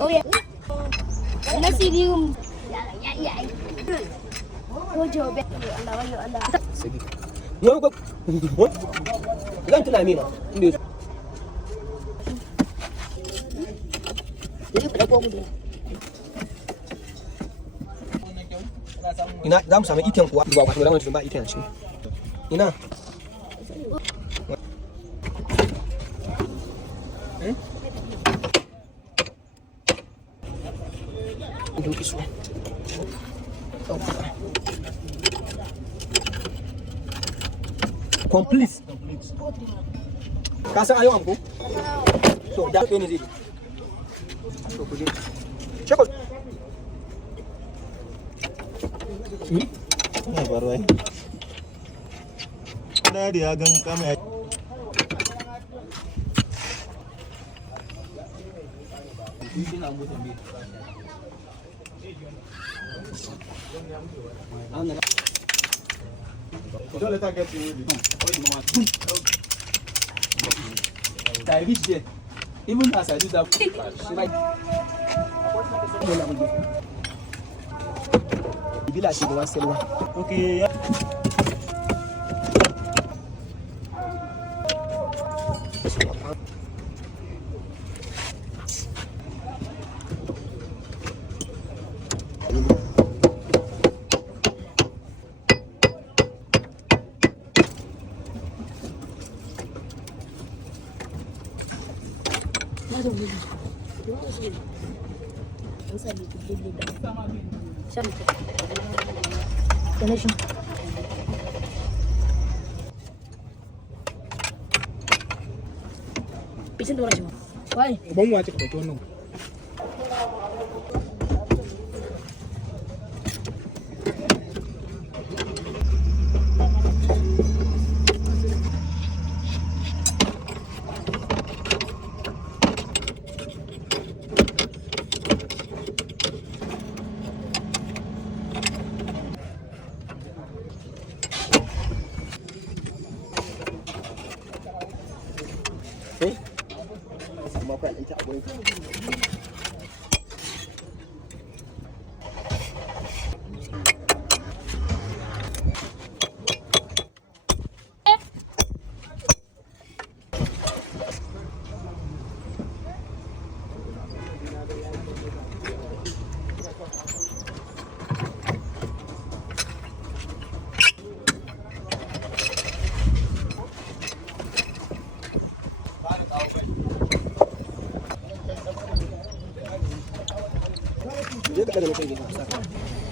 Oh ya. Nasi ni ya. Oh jobe. Allah. Sagi. Yo ko. Zan tuna me ma. Inda ina za mu samu iken kuwa ba wato da ba iken shi ina complete ka san ayo amko to da ne zai to kuje check Ina barwai. Dadi ya gan kama ya. Dole ta get you. I reach there. Even as I do that, bila shi da wasu ruwa. Okay. Pisan dora cuma. Why? Bang mu a cika da wannan. Mau quẹt lấy chậu với dia tak ada macam ni.